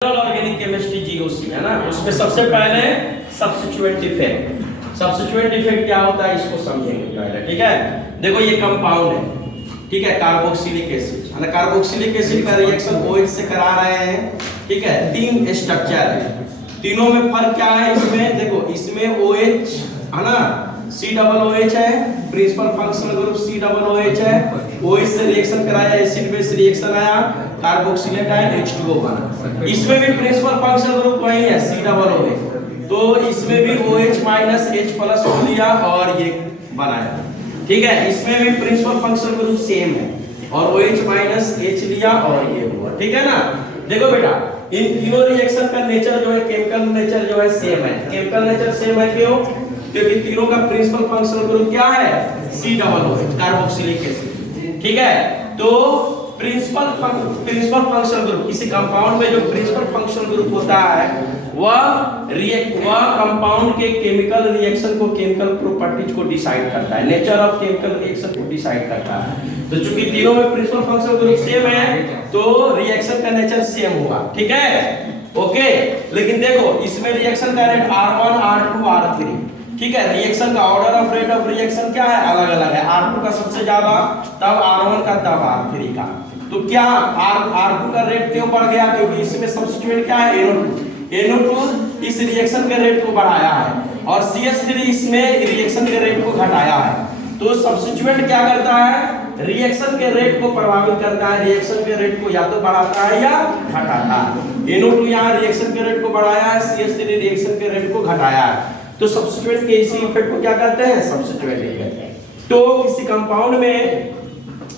Organic chemistry GOC है ना, उसमें सबसे पहले सब्स्टिट्यूएंट इफेक्ट। सब्स्टिट्यूएंट इफेक्ट क्या होता है इसको समझेंगे पहले, ठीक है। देखो ये कंपाउंड है, ठीक है, कार्बोक्सिलिक एसिड है ना। कार्बोक्सिलिक एसिड का रिएक्शन OH से करा रहे हैं, ठीक है। तीन स्ट्रक्चर है, तीनों में फर्क क्या है इसमें, देखो इसमें OH है ना, C=OH है, प्रिंसिपल फंक्शनल ग्रुप C=OH है। OH से रिएक्शन कराया, एसिड बेस रिएक्शन आया, कार्बोक्सिलेट आया, H2O बना। इसमें भी प्रिंसिपल फंक्शनल ग्रुप वही है, C=OH। तो इसमें भी OH माइनस H+ हो लिया और ये बनाया, ठीक है। इसमें भी प्रिंसिपल फंक्शनल ग्रुप सेम है और OH माइनस H लिया और ये हुआ, ठीक है ना। देखो बेटा, इन तीनों रिएक्शन का नेचर जो है, केमिकल नेचर जो है सेम है। केमिकल नेचर सेम है क्यों? क्योंकि तीनों का प्रिंसिपल फंक्शनल ग्रुप क्या है, C=OH, कार्बोक्सिलिक एसिड, ठीक है। तो प्रिंसिपल फंक्शनल ग्रुप, किसी कंपाउंड में जो प्रिंसिपल फंक्शनल ग्रुप होता है वह कंपाउंड के केमिकल रिएक्शन को, केमिकल प्रॉपर्टीज को डिसाइड करता है, नेचर ऑफ केमिकल रिएक्शन को डिसाइड करता है। तो चूंकि तीनों में प्रिंसिपल फंक्शनल ग्रुप सेम है तो रिएक्शन का नेचर सेम हुआ, ठीक है, ओके। लेकिन देखो इसमें रिएक्शन का रेट R1 R2 R3, ठीक है। रिएक्शन का order of rate of reaction क्या है, अलग अलग है। R2 का सबसे ज्यादा, तब R1 का, तब R3 का। तो क्या R2 का रेट क्यों बढ़ गया? क्योंकि इसमें सब्स्टिट्यूएंट क्या है, NO2 इस रिएक्शन के रेट को बढ़ाया है और CH3 इसमें रिएक्शन के रेट को घटाया है। तो सब्स्टिट्यूएंट क्या करता है, रिएक्शन के रेट को प्रभावित करता है, रिएक्शन के रेट को या तो बढ़ाता है या घटाता है। NO2 यहाँ रिएक्शन के रेट को बढ़ाया है, CH3 रिएक्शन के रेट को घटाया है। तो सब्स्टिट्यूएंट के इसी इफेक्ट को क्या कहते हैं, सब्स्टिट्यूएंट इफेक्ट। तो किसी कंपाउंड में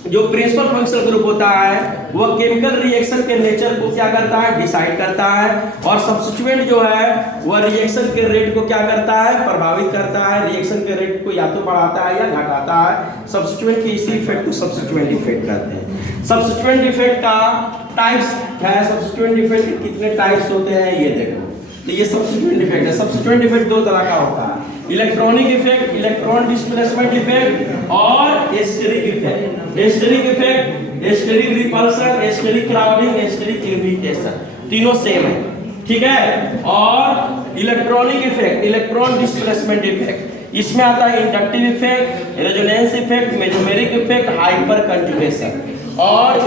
जो प्रिंसिपल फंक्शनल ग्रुप होता है वह केमिकल रिएक्शन के नेचर को क्या करता है, डिसाइड करता है, और सब्स्टिट्यूएंट जो है वह रिएक्शन के रेट को क्या करता है, प्रभावित करता है, रिएक्शन के रेट को या तो बढ़ाता है या घटाता है। सब्स्टिट्यूएंट के इसी इफेक्ट को सब्स्टिट्यूएंट इफेक्ट कहते हैं। सब्स्टिट्यूएंट इफेक्ट का टाइप्स है, सब्स्टिट्यूएंट इफेक्ट के कितने टाइप्स होते हैं ये देखो। तो ये सब्स्टिट्यूएंट इफेक्ट है। सब्स्टिट्यूएंट इफेक्ट दो तरह का होता है, electronic effect, electron displacement effect, और steric effect. Steric effect, steric repulsion, steric crowding, steric invitation, तीनों सेम है, ठीक है। और electronic effect, electron displacement effect, इसमें आता है inductive effect, resonance effect, mesomeric effect, hyperconjugation, और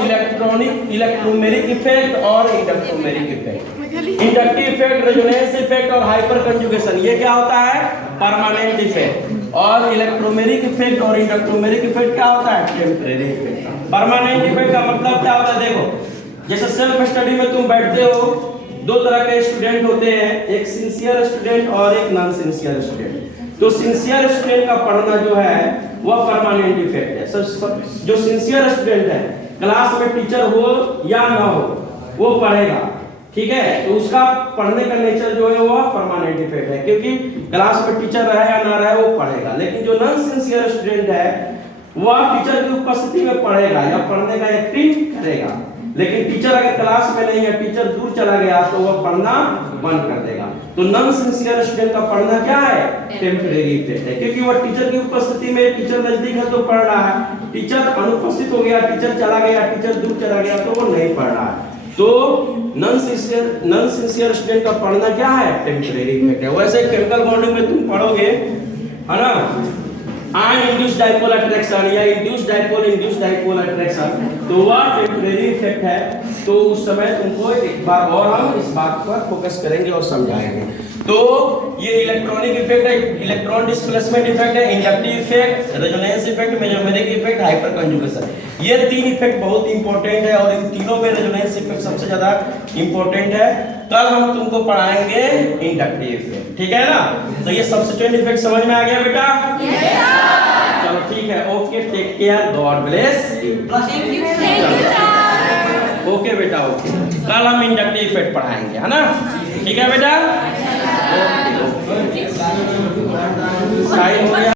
इलेक्ट्रोमेरिक इफेक्ट और inductomeric effect. Inductive effect, resonance effect और हाइपर कंजुगेशन ये क्या होता है, परमानेंट इफेक्ट। और इलेक्ट्रोमेरिक इफेक्ट और इंडक्टोमेरिक इफेक्ट क्या होता है, टेम्परेरी इफेक्ट। परमानेंट इफेक्ट का मतलब क्या होता है, देखो जैसे सेल्फ स्टडी में तुम बैठते हो, दो तरह के स्टूडेंट होते हैं, एक सिंसियर स्टूडेंट और एक नॉन सिंसियर स्टूडेंट। तो सिंसियर स्टूडेंट का पढ़ना जो है वह परमानेंट इफेक्ट है। जो सिंसियर स्टूडेंट है, क्लास में टीचर हो या ना हो वो पढ़ेगा, ठीक है। तो उसका पढ़ने का नेचर जो है वह परमानेंट इफेक्ट है, क्योंकि क्लास में टीचर रहे या ना रहे वो पढ़ेगा। लेकिन जो नॉन सिंसियर स्टूडेंट है वह टीचर की उपस्थिति में पढ़ेगा या पढ़ने का एक्टिंग करेगा, लेकिन टीचर अगर क्लास में नहीं है, टीचर दूर चला गया तो वह पढ़ना बंद कर देगा। तो नॉन सिंसियर स्टूडेंट का पढ़ना क्या है, टेम्परेरी इफेक्ट है, क्योंकि वह टीचर की उपस्थिति में, टीचर नजदीक है तो पढ़ रहा है, टीचर अनुपस्थित हो गया, टीचर चला गया, टीचर दूर चला गया तो वो नहीं पढ़ रहा है। तो नॉन सिंसियर स्टूडेंट का पढ़ना क्या है, टेम्परेरी इफेक्ट है। वैसे केमिकल बॉन्डिंग में तुम पढ़ोगे, है ना, आयन इंड्यूस्ड डाइपोल अट्रैक्शन या इंड्यूस्ड डाइपोल अट्रैक्शन, तो वह टेम्परेरी इफेक्ट है। तो उस समय तुमको एक बार और हम इस बात पर फोकस करेंगे और समझाएंगे। तो ये इलेक्ट्रॉनिक इफेक्ट है, इलेक्ट्रॉन डिस्प्लेसमेंट इफेक्ट है, inductive effect, resonance effect, mesomeric effect, hyper conjugation. ये तीन इफेक्ट बहुत इंपॉर्टेंट है और इन तीनों में रेजोनेंस इफेक्ट सबसे ज्यादा इंपॉर्टेंट है। कल हम तुमको पढ़ाएंगे इंडक्टिव इफेक्ट, ठीक है ना। तो ये सब्स्टिट्यूएंट इफेक्ट समझ में आ गया बेटा? चलो ठीक है, okay, take care, God bless you. Okay बेटा, ओके, कल हम इंडक्टिव इफेक्ट पढ़ाएंगे, है ना, ठीक है बेटा। ओके, टाइम हो गया।